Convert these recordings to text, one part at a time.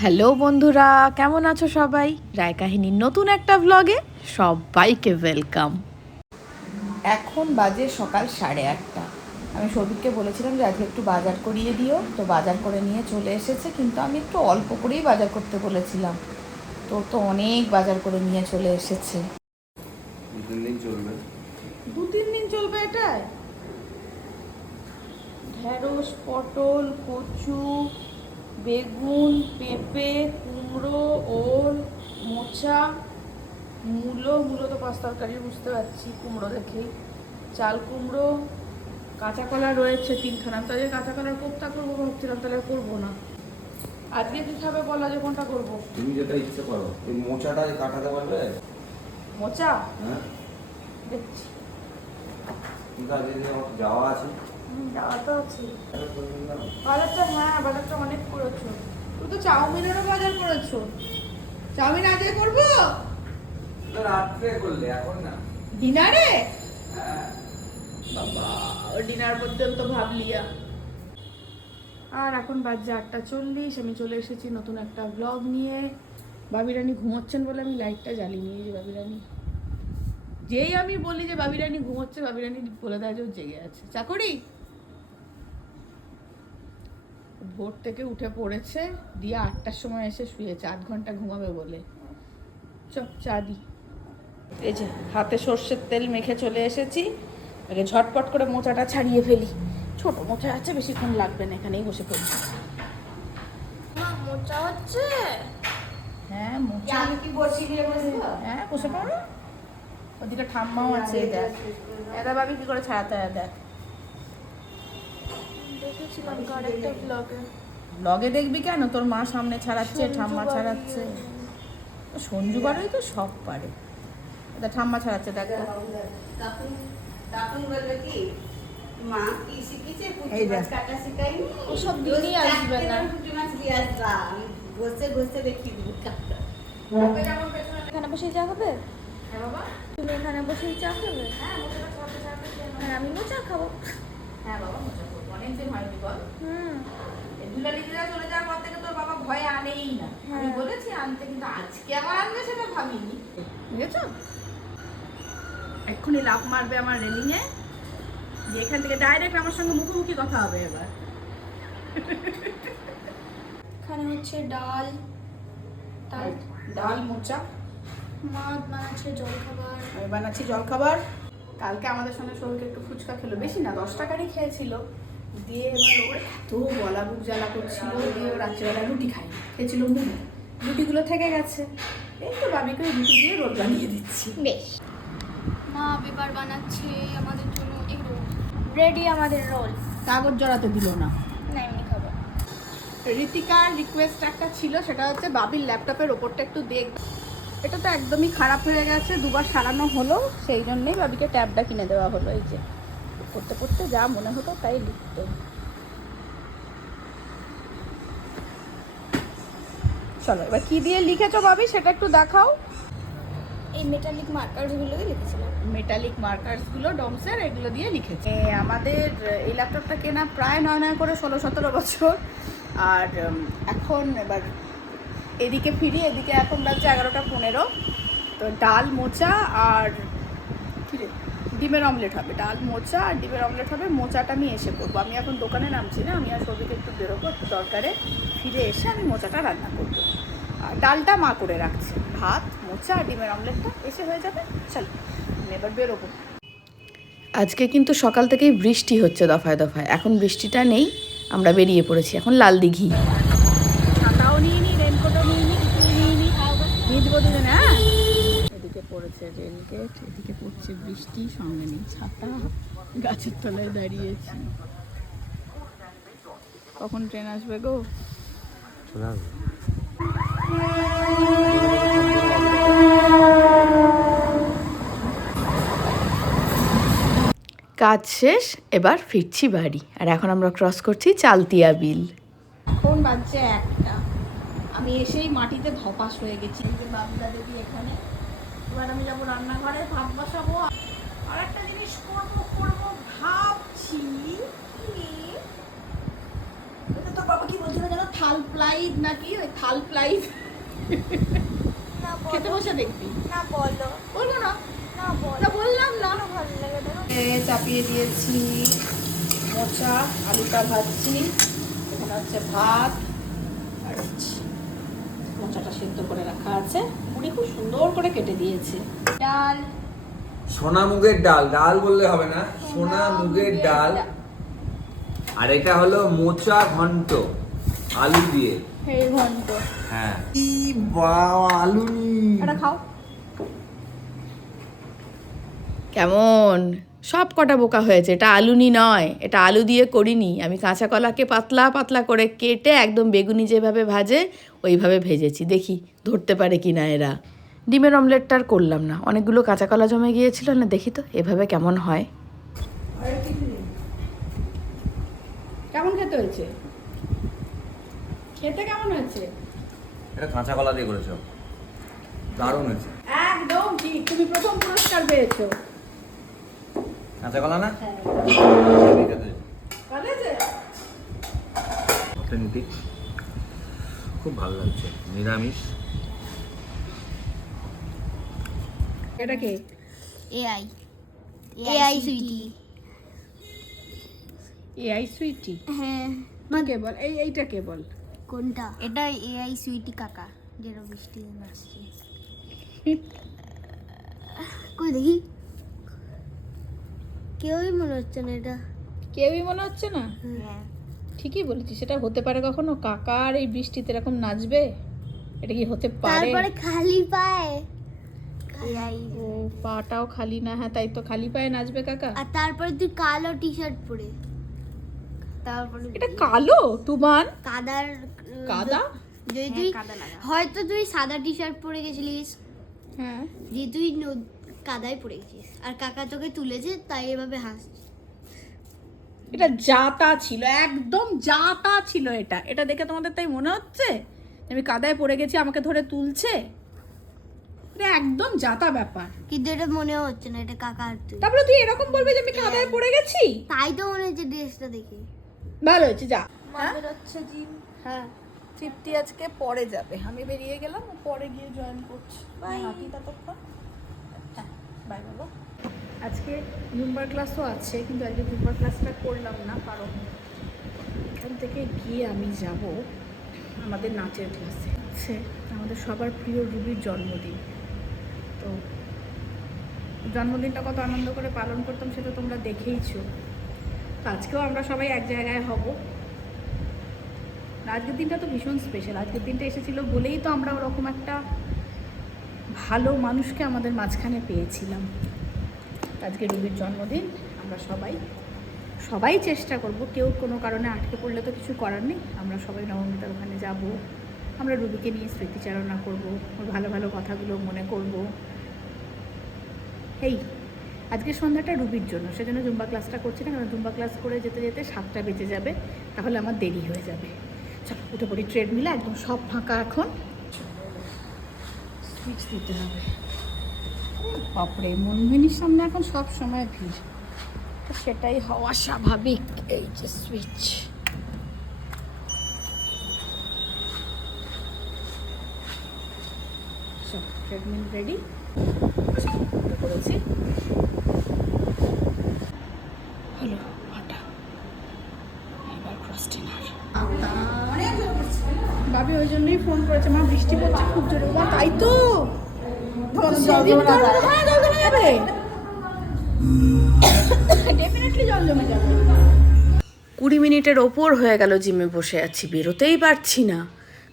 Hello বন্ধুরা কেমন আছো সবাই? রায় কাহিনীর নতুন একটা ভ্লগে সবাইকে ওয়েলকাম এখন বাজে সকাল সাড়ে আটটা। আমি সৌভিককে বলেছিলাম যে আজকে একটু বাজার করিয়ে দিও তো বাজার করে নিয়ে চলে এসেছে কিন্তু আমি একটু অল্প করেই বাজার করতে বলেছিলাম। তো তো অনেক বাজার করে নিয়ে চলে এসেছে। দু তিন দিন চলবে। দু তিন দিন চলবে এটা ঢেঁড়স পটল কচু বেগুন পেঁপে কুমড়ো ওল মোচা মূলো মূলো তো পাঁচ তরকারি বুঝতে পারছি কুমড়ো দেখেই চাল কুমড়ো কাঁচা কলা রয়েছে তিনখানা। তাহলে কাঁচা কলার কোপ্তা করব ভাবছিলাম তাহলে করব না। আজকে কি খাবে বলা যে কোনটা করব? তুমি যেটা ইচ্ছে করো। এই মোচাটা কাটাতে পারবে? মোচা? হ্যাঁ। দেখছি। ঠিক আছে যাওয়া আছে। যাওয়া তো আছে। বাজারটা হ্যাঁ বাজারটা অনেক করেছ। তুই তো চাউমিনেরও বাজার করেছ। চাউমিন করব? রাত্রে করলে এখন না। ডিনারে? হ্যাঁ। বাবা ডিনার পর্যন্ত ভাবলিয়া। আর এখন বাজে আটটা চল্লিশ আমি চলে এসেছি নতুন একটা ব্লগ নিয়ে। বাবি রানী ঘুমোচ্ছেন বলে আমি লাইটটা জ্বালিয়ে নিয়ে যে বাবি রানী যেই আমি বলি যে বাবি রানী ঘুমোচ্ছে বাবি রানী বলে দেয় যে জেগে আছে। চাকরি? ভোর থেকে উঠে পড়েছে দিয়ে আটটার সময় এসে শুয়েছে আধ ঘণ্টা ঘুমাবে বলে। চপ চা দি। এই যে হাতে সর্ষের তেল মেখে চলে এসেছি আগে ঝটপট করে মোচাটা ছাড়িয়ে ফেলি। ছোট মোচা আছে বেশিক্ষণ লাগবে না এখানেই বসে পড়ি। মা মোচা হচ্ছে? হ্যাঁ মোচা। কি বসি দিয়ে হ্যাঁ বসে পড়ো। ওদিকে ঠাম্মাও আছে দেখ। এদা ভাবি কি করে ছাড়াতে দেখ। দেখেছিলাম আরেকটা ব্লগে লগে দেখবি কেন? তোর মা সামনে ছাড়াচ্ছে ঠাম্মা ছাড়াচ্ছে। সঞ্জু বাড়ি তো সব পারে। এটা ঠাম্মা ছাড়াচ্ছে দেখ তখন তখন বলবে কি মা কি শিখেছে পুঁটি মাছ কাটা শিখাইনি ওসব দিনই আসবে না। পুঁটি মাছ দিয়ে আসবা। আমি ঘষে ঘষে দেখি দেবো কাটা এখানে বসে চা খাবে? হ্যাঁ বাবা। তুমি এখানে বসেই চা খাবে? হ্যাঁ আমি মোচা খাব। হ্যাঁ বাবা মোচা অনেকদিন হয়নি বল। চলে যাওয়ার পর থেকে তোর বাবা ভয়ে আনেই না। আমি হ্যাঁ। বলেছি আনতে কিন্তু আজকে আমার আনবে সেটা ভাবিনি। বুঝেছ? এক্ষুনি লাভ মারবে আমার রেলিংয়ে দিয়ে এখান থেকে ডাইরেক্ট আমার সঙ্গে মুখোমুখি কথা হবে এবার। এখানে হচ্ছে ডাল ডাল ডাল মোচা। মা বানাচ্ছে জল খাবার আমি বানাচ্ছি জলখাবার। কালকে আমাদের সঙ্গে সবাইকে একটু ফুচকা খেলো। বেশি না দশ টাকারই খেয়েছিল। দিয়ে এবার ওর এত গলা বুক জ্বালা করছিল দিয়ে ও রাত্রেবেলা রুটি খাই খেয়েছিল মুড়ি। রুটিগুলো থেকে গেছে। এই তো বাবিকে রুটি দিয়ে রোল বানিয়ে দিচ্ছি। বেশ। মা এবার বানাচ্ছে আমাদের জন্য এই রোল। রেডি আমাদের রোল। কাগজ জড়াতে দিল না। না এমনি খাব। ঋতিকার রিকোয়েস্ট একটা ছিল সেটা হচ্ছে বাবির ল্যাপটপের ওপরটা একটু দেখ। এটা তো একদমই খারাপ হয়ে গেছে দুবার সারানো হলো সেই জন্যই বাবিকে ট্যাবটা কিনে দেওয়া হলো এই যে। পড়তে পড়তে যা মনে হতো তাই লিখতো। চলো এবার কি দিয়ে লিখেছো বাবি সেটা একটু দেখাও। এই মেটালিক মার্কারগুলোকে লিখেছিলাম। মেটালিক মার্কার্সগুলো ডমসের এগুলো দিয়ে লিখেছে। আমাদের এই ল্যাপটপটা কেনা প্রায় নয় নয় করে ষোলো সতেরো বছর। আর এখন এবার এদিকে ফিরি এদিকে এখন বাজছে এগারোটা পনেরো। তো ডাল মোচা আর ডিমের অমলেট হবে, ডাল, মোচা আর ডিমের অমলেট হবে, মোচাটা আমি এসে করব। আমি এখন দোকানে নামছি না, আমি আর সবিকে একটু বেরোবো, একটু দরকারে ফিরে এসে আমি মোচাটা রান্না করব। আর ডালটা মা করে রাখছে, ভাত, মোচা আর ডিমের অমলেটটা এসে হয়ে যাবে, চল, আমি এবার বেরোবো। আজকে কিন্তু সকাল থেকেই বৃষ্টি হচ্ছে দফায় দফায়, এখন বৃষ্টিটা নেই, আমরা বেরিয়ে পড়েছি, এখন লাল দিঘি ছাতাও নিয়ে নি রেনকোটও নিয়ে নি কিছুই নিয়ে নি ভিজবো দুজনে হ্যাঁ এদিকে রেলগেট এদিকে পড়ছে বৃষ্টি সঙ্গে নেই ছাতা গাছের তলায় দাঁড়িয়েছি। কখন ট্রেন আসবে গো? চলে কাজ শেষ এবার ফিরছি বাড়ি। আর এখন আমরা ক্রস করছি চালতিয়া বিল। এখন বাজছে একটা। আমি এসেই মাটিতে ধপাস হয়ে গেছি। এই বাবলা দেবী এখানে। এবার আমি যাব রান্নাঘরে ভাত বসাবো। আর একটা জিনিস করব করব ভাবছি? এটা তো বাবা কি বলছিল যেন? থাল প্লাইড নাকি? ওই থাল প্লাইড। না খেতে বসে দেখবি। না বলো। বলব না। না বলো। না বললাম না। ভালো লাগে চাপিয়ে দিয়েছি মোচা আলুটা ভাজছি। এখানে হচ্ছে ভাত। আর মোচাটা সেদ্ধ করে রাখা আছে। উনি খুব সুন্দর করে কেটে দিয়েছে। ডাল। সোনা মুগের ডাল ডাল বললে হবে না সোনা মুগের ডাল। আর এটা হলো মোচা ঘন্ট আলু দিয়ে। এই ঘন্ট। হ্যাঁ। কি বাবা আলু নি এটা খাও। কেমন? সব কটা বোকা হয়েছে এটা আলুনি নয় এটা আলু দিয়ে করিনি। আমি কাঁচা কলাকে পাতলা পাতলা করে কেটে একদম বেগুনি যেভাবে ভাজে ওইভাবে ভেজেছি। দেখি ধরতে পারে কি না এরা। ডিমের অমলেটটা আর করলাম না। অনেকগুলো কাঁচা কলা জমে গিয়েছিল না দেখি তো এভাবে কেমন হয়। কেমন খেতে হয়েছে? খেতে কেমন হয়েছে? এটা কাঁচা কলা দিয়ে করেছ। দারুণ হয়েছে। একদম ঠিক। তুমি প্রথম পুরস্কার পেয়েছ। কাঁচা কলা না? কলেজে অথেন্টিক খুব ভালো লাগছে। নিরামিষ। এটা কে? AI. AI Sweety AI Sweety হ্যাঁ। মা কে বল? এই এইটা কে বল? কোনটা? এটা এআই সুইটি কাকা যেটা বৃষ্টি আসছে। কই দেখি? কেউই মনে হচ্ছে না এটা। কেউই মনে হচ্ছে না? হ্যাঁ। ঠিকই বলেছিস সেটা হতে পারে কখনো? কাকার এই বৃষ্টিতে এরকম নাচবে? এটা কি হতে পারে? তারপরে খালি পায়। ও পাটাও খালি না হ্যাঁ তাই তো খালি পায়ে নাচবে কাকা। আর তারপরে তুই কালো টি শার্ট পরে। তারপরে এটা কালো? তুমান কাদার কাদা? যদি তুই হয়তো তুই সাদা টি শার্ট পরে গেছিলিস। হ্যাঁ। যে তুই কাদায় পড়ে গেছিস। আর কাকা তোকে তুলেছে তাই এভাবে হাসছিস এটা জাতা ছিল একদম জাতা ছিল এটা। এটা দেখে তোমাদের তাই মনে হচ্ছে? যে আমি কাদায় পড়ে গেছি আমাকে ধরে তুলছে? এটা একদম জাতা ব্যাপার। কিন্তু এটা মনে হচ্ছে না এটা কাকা আর তারপরে তুই এরকম বলবি যে আমি কাদায় পড়ে গেছি? তাই তো মনে হচ্ছে ড্রেসটা দেখে। ভালো হয়েছে যা। মাদের হচ্ছে জিম। হ্যাঁ। তৃপ্তি আজকে পরে যাবে। আমি বেরিয়ে গেলাম পরে গিয়ে জয়েন করছি. হাঁটি ততক্ষণ। হ্যাঁ বাই বাবা আজকে জুম্বার ক্লাসও আছে, কিন্তু আজকে জুম্বার ক্লাসটা করলাম না, কারণ এখান থেকে গিয়ে আমি যাব আমাদের নাচের ক্লাসে হচ্ছে আমাদের সবার প্রিয় রুবির জন্মদিন। তো জন্মদিনটা কত আনন্দ করে পালন করতাম সেটা তোমরা দেখেইছো। তো আজকেও আমরা সবাই এক জায়গায় হব। আজকের দিনটা তো ভীষণ স্পেশাল আজকের দিনটা এসেছিল বলেই তো আমরা ওরকম একটা ভালো মানুষকে আমাদের মাঝখানে পেয়েছিলাম। আজকে রুবির জন্মদিন, আমরা সবাই সবাই চেষ্টা করব, কেউ কোনো কারণে আটকে পড়লে তো কিছু করার নেই, আমরা সবাই নবমিতার ওখানে যাব, আমরা রুবিকে নিয়ে স্মৃতিচারণা করব, ওর ভালো ভালো কথাগুলো মনে করব। এই আজকে সন্ধ্যাটা রুবির জন্য, সেজন্য জুম্বা ক্লাসটা করছি না, কারণ জুম্বা ক্লাস করে যেতে যেতে সাতটা বেঁচে যাবে, তাহলে আমার দেরি হয়ে যাবে। চলো, উঠে পড়ি ট্রেডমিলে একদম সব ফাঁকা এখন। সুইচ দিতে হবে। বাপরে মনমিনির সামনে এখন সব সময় ভিড়। সেটাই হওয়া স্বাভাবিক, এই যে সুইচ ট্রেডমিল রেডি করেছি হলো আটা। বাবি ওই জন্যই ফোন করেছে, মা, বৃষ্টি পড়ছে খুব জোরে। তাই তো? হ্যাঁ জল জমে যাবে? ডেফিনেটলি জল জমে যাবে। কুড়ি মিনিটের ওপর হয়ে গেল জিমে বসে আছি বেরোতেই পারছি না।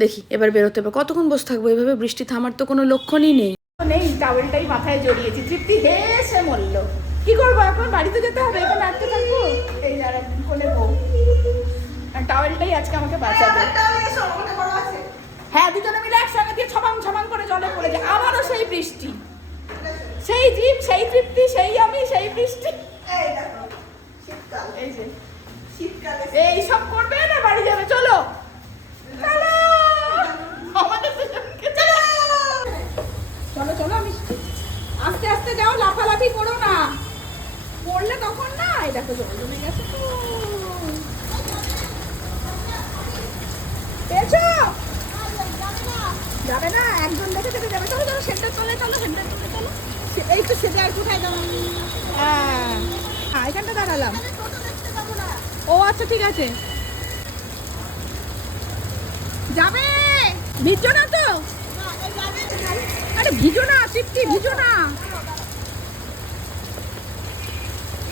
দেখি এবার বেরোতে হবে কতক্ষণ বসে থাকব? এভাবে বৃষ্টি থামার তো কোনো লক্ষণই নেই। নেই টাওয়েলটাই মাথায় জড়িয়েছি। তৃপ্তি হেসে মরল। কি করব এখন? বাড়িতে যেতে হবে এখন রাখতে থাকব? এই যারা কোলে বউ। আর টাওয়েলটাই আজকে আমাকে বাঁচাবে। হ্যাঁ দুজনে মিলে একসঙ্গে দিয়ে ছবাং ছবাং করে জলে পড়ে যায়। আবারও সেই বৃষ্টি। সেই জীব সেই তৃপ্তি সেই আমি সেই বৃষ্টি। এই যে। এই সব করবে না বাড়ি যাবে চলো। চলো। আমাদের চলো। চলো চলো আমি আস্তে আস্তে যাও লাফালাফি করো না। পড়লে তখন না এই দেখো জল জমে গেছে তো। যাবে না একজন দেখে দেখে যাবে। চলো চলো সেন্টার চলে চলো সেন্টার চলে। চলো এই তো সেটা আর কোথায় যাব হ্যাঁ। হ্যাঁ, এখানটা দাঁড়ালাম। ও আচ্ছা ঠিক আছে। যাবে? ভিজো না তো। আরে ভিজো না সিফটি ভিজো না।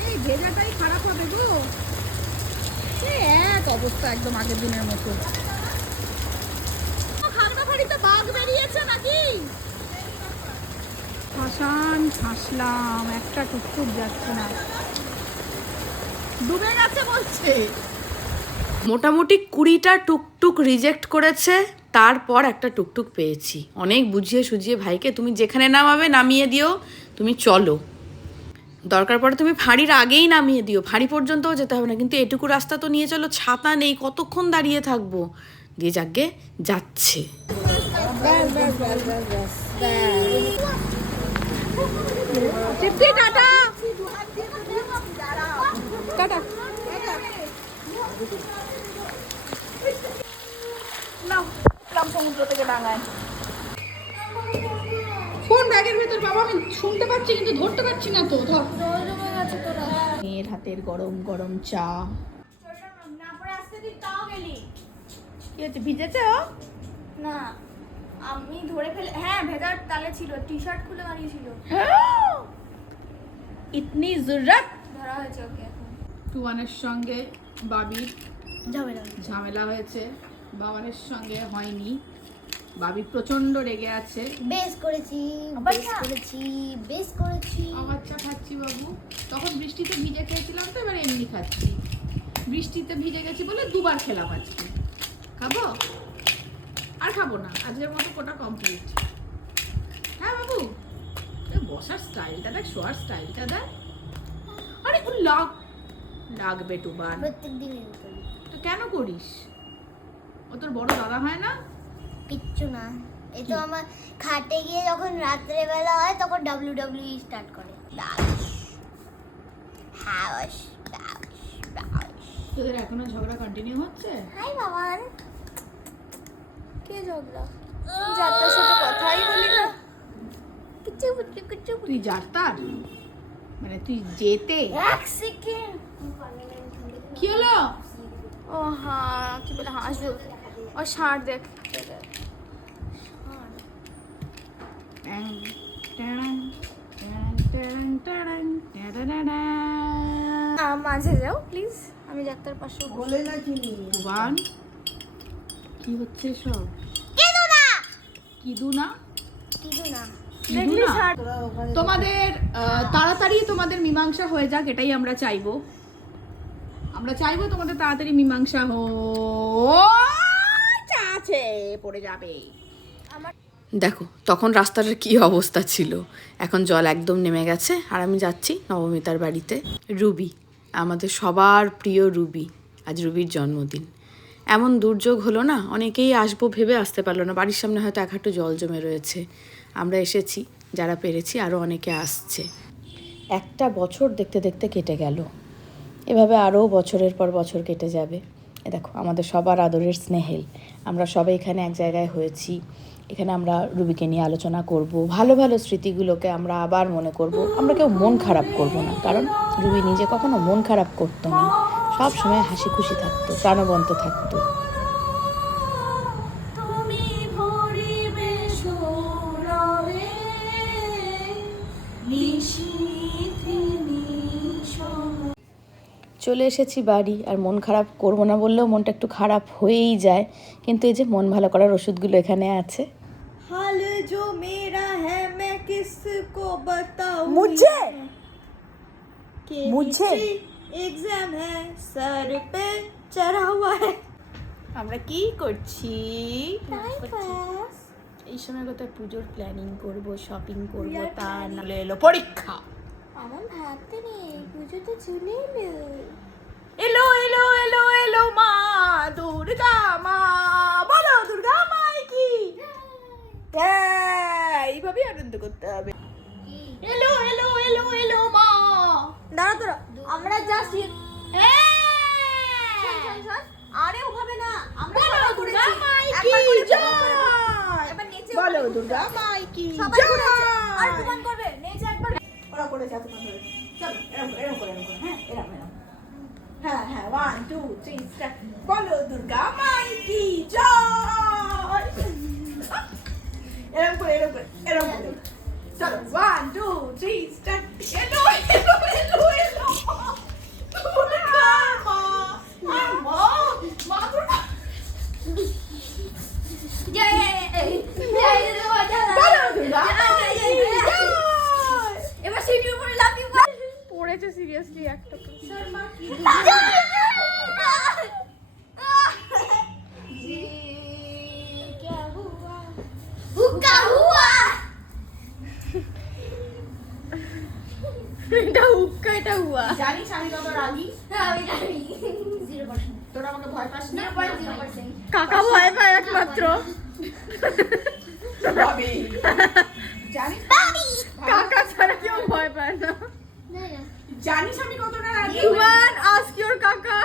এই ভেজাটাই খারাপ হবে গো। এই এক অবস্থা একদম আগের দিনের মতো। খাগড়াছড়িতে বাঘ বেরিয়েছে নাকি? হাসান হাসলাম একটা টুকটুক যাচ্ছে না। ডুবে গেছে বলছে। মোটামুটি কুড়িটা টুকটুক রিজেক্ট করেছে তারপর একটা টুকটুক পেয়েছি। অনেক বুঝিয়ে সুঝিয়ে ভাইকে তুমি যেখানে নামাবে নামিয়ে দিও তুমি চলো। দরকার পড়ে তুমি ফাঁড়ির আগেই নামিয়ে দিও ফাঁড়ি পর্যন্তও যেতে হবে না কিন্তু এটুকু রাস্তা তো নিয়ে চলো ছাতা নেই কতক্ষণ দাঁড়িয়ে থাকব? দিয়ে যাকে যাচ্ছে। চিপটি টাটা। টাটা। নাও রাম সমুদ্র থেকে ডাঙায়। কোন ব্যাগের ভেতর বাবা আমি শুনতে পাচ্ছি কিন্তু ধরতে পারছি না তো ধর। মেয়ের হাতের গরম গরম চা। না পরে আসতে দিন তাও গেলি। কি হচ্ছে ভিজেছে ও? না আমি ধরে ফেলে হ্যাঁ ভেজার তালে ছিল টি শার্ট খুলে বানিয়েছিল ইতনি জরুরত ধরা হয়েছে ওকে এখন। টুয়ানের সঙ্গে বাবির ঝামেলা ঝামেলা হয়েছে। বাবানের সঙ্গে হয়নি। বাবি প্রচণ্ড রেগে আছে। বেশ করেছি বেশ করেছি বেশ করেছি। আমার চা খাচ্ছি বাবু। তখন বৃষ্টিতে ভিজে খেয়েছিলাম তো এবার এমনি খাচ্ছি। বৃষ্টিতে ভিজে গেছি বলে দুবার খেলাম আজকে। খাব? আর খাব না আজকের মতো কোটা কমপ্লিট হ্যাঁ বাবু? বসার স্টাইলটা দেখ শোয়ার স্টাইলটা দেখ। আরে ও লাগ লাগবে টুবান। তো কেন করিস? ও তোর বড় দাদা হয় না? কিচ্ছু না। এই তো আমার খাটে গিয়ে যখন রাত্রে বেলা হয় তখন ডাব্লিউ ডাব্লিউ স্টার্ট করে। তোদের এখনও ঝগড়া কন্টিনিউ হচ্ছে? হাই বাবান। কে ঝগড়া। যাত্রার সাথে কথাই বলি না। কিচ্ছু কিচ্ছু কিচ্ছু তুই যার মানে তুই যেতে? এক সেকেন্ড। কি হলো? ও হ্যাঁ কি বলে হাসবো ও ষাঁড় দেখ। মাঝে যাও প্লিজ। আমি যাত্রার পাশে বলে ভুবন, কি হচ্ছে সব না কিদু না কিছু না কিদু দেখলি না? ষাঁড় তোমাদের তাড়াতাড়ি তোমাদের মীমাংসা হয়ে যাক এটাই আমরা চাইব। আমরা চাইব তোমাদের তাড়াতাড়ি মীমাংসা হো আছে পড়ে যাবে। দেখো তখন রাস্তাটার কি অবস্থা ছিল? এখন জল একদম নেমে গেছে আর আমি যাচ্ছি নবমিতার বাড়িতে। রুবি আমাদের সবার প্রিয় রুবি আজ রুবির জন্মদিন। এমন দুর্যোগ হলো না, অনেকেই আসব ভেবে আসতে পারল না। বাড়ির সামনে হয়তো এক হাঁটু জল জমে রয়েছে। আমরা এসেছি, যারা পেরেছি আরও অনেকে আসছে। একটা বছর দেখতে দেখতে কেটে গেল। এভাবে আরও বছরের পর বছর কেটে যাবে। দেখো, আমাদের সবার আদরের স্নেহেল। আমরা সবাই এখানে এক জায়গায় হয়েছি। এখানে আমরা রুবিকে নিয়ে আলোচনা করব। ভালো ভালো স্মৃতিগুলোকে আমরা আবার মনে করব। আমরা কেউ মন খারাপ করব না, কারণ রুবি নিজে কখনো মন খারাপ করতো না। সব সময় হাসি খুশি থাকতো প্রাণবন্ত থাকতো তুমি ভরিবে সৌরভে নিশীথে নিশম চলে এসেছি বাড়ি আর মন খারাপ করব না বললেও মনটা একটু খারাপ হয়েই যায় কিন্তু এই যে মন ভালো করার ওষুধগুলো এখানে আছে हाल जो मेरा है मैं किसको बताऊं मुझे? कि मुझे? एग्जाम है सर पे चढ़ा हुआ है আমরা কি করছি এই সময় কোথায় পুজোর প্ল্যানিং করব শপিং করব তার নাহলে এলো পরীক্ষা আমার ভাবতে নেই পুজো তো চলে এলো এলো এলো এলো এলো মা দুর্গা মা বলো দুর্গা মাই কি হ্যাঁ এইভাবেই আনন্দ করতে হবে এলো এলো এলো এলো মা দাঁড়া দাঁড়া আমরা জাস্ট হ্যাঁ। আরে ওভাবে না আমরা বলো দুর্গা মাই কি করে জয়! এবার নেচে দুর্গা মাই কি আর প্রমাণ করবে নেচে একবার ওরা করেছে এতক্ষণ ধরে চলো এরকম করে, এরকম করে এরকম হ্যাঁ এরকম এরকম। হ্যাঁ হ্যাঁ ওয়ান টু থ্রি স্টার্ট বলো দুর্গা মাই কি জয়! এরকম করে এরকম করে এরকম করে। চলো ওয়ান টু থ্রি স্টার্ট এলো এলো এলো এলো মা মা দুর্গা বলো দুর্গা মাই কি জয় এবার সিটির উপরে লাফিয়ে পড়েছে সিরিয়াসলি একটা হুক্কা হুয়া এটা হুক্কা এটা হুয়া জানিস আমি কত রাগি আমি জানি জিরো পার্সেন্ট তোরা আমাকে ভয় পাস না জিরো পয়েন্ট জিরো পার্সেন্ট একমাত্র। কাকা ছাড়া কেউ ভয় পায় না। জানিস আমি কতটা রাগি আস্ক ইওর কাকা।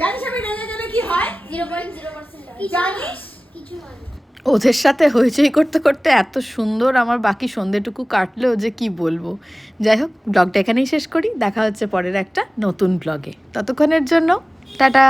জানিস আমি রেগে গেলে কি হয়? জিরো পয়েন্ট জিরো পার্সেন্ট জানিস? কিছু ওদের সাথে হইচই করতে করতে এত সুন্দর আমার বাকি সন্ধেটুকু কাটলো যে কি বলব। যাই হোক ব্লগটা এখানেই শেষ করি। দেখা হচ্ছে পরের একটা নতুন ব্লগে ততক্ষণের জন্য টাটা।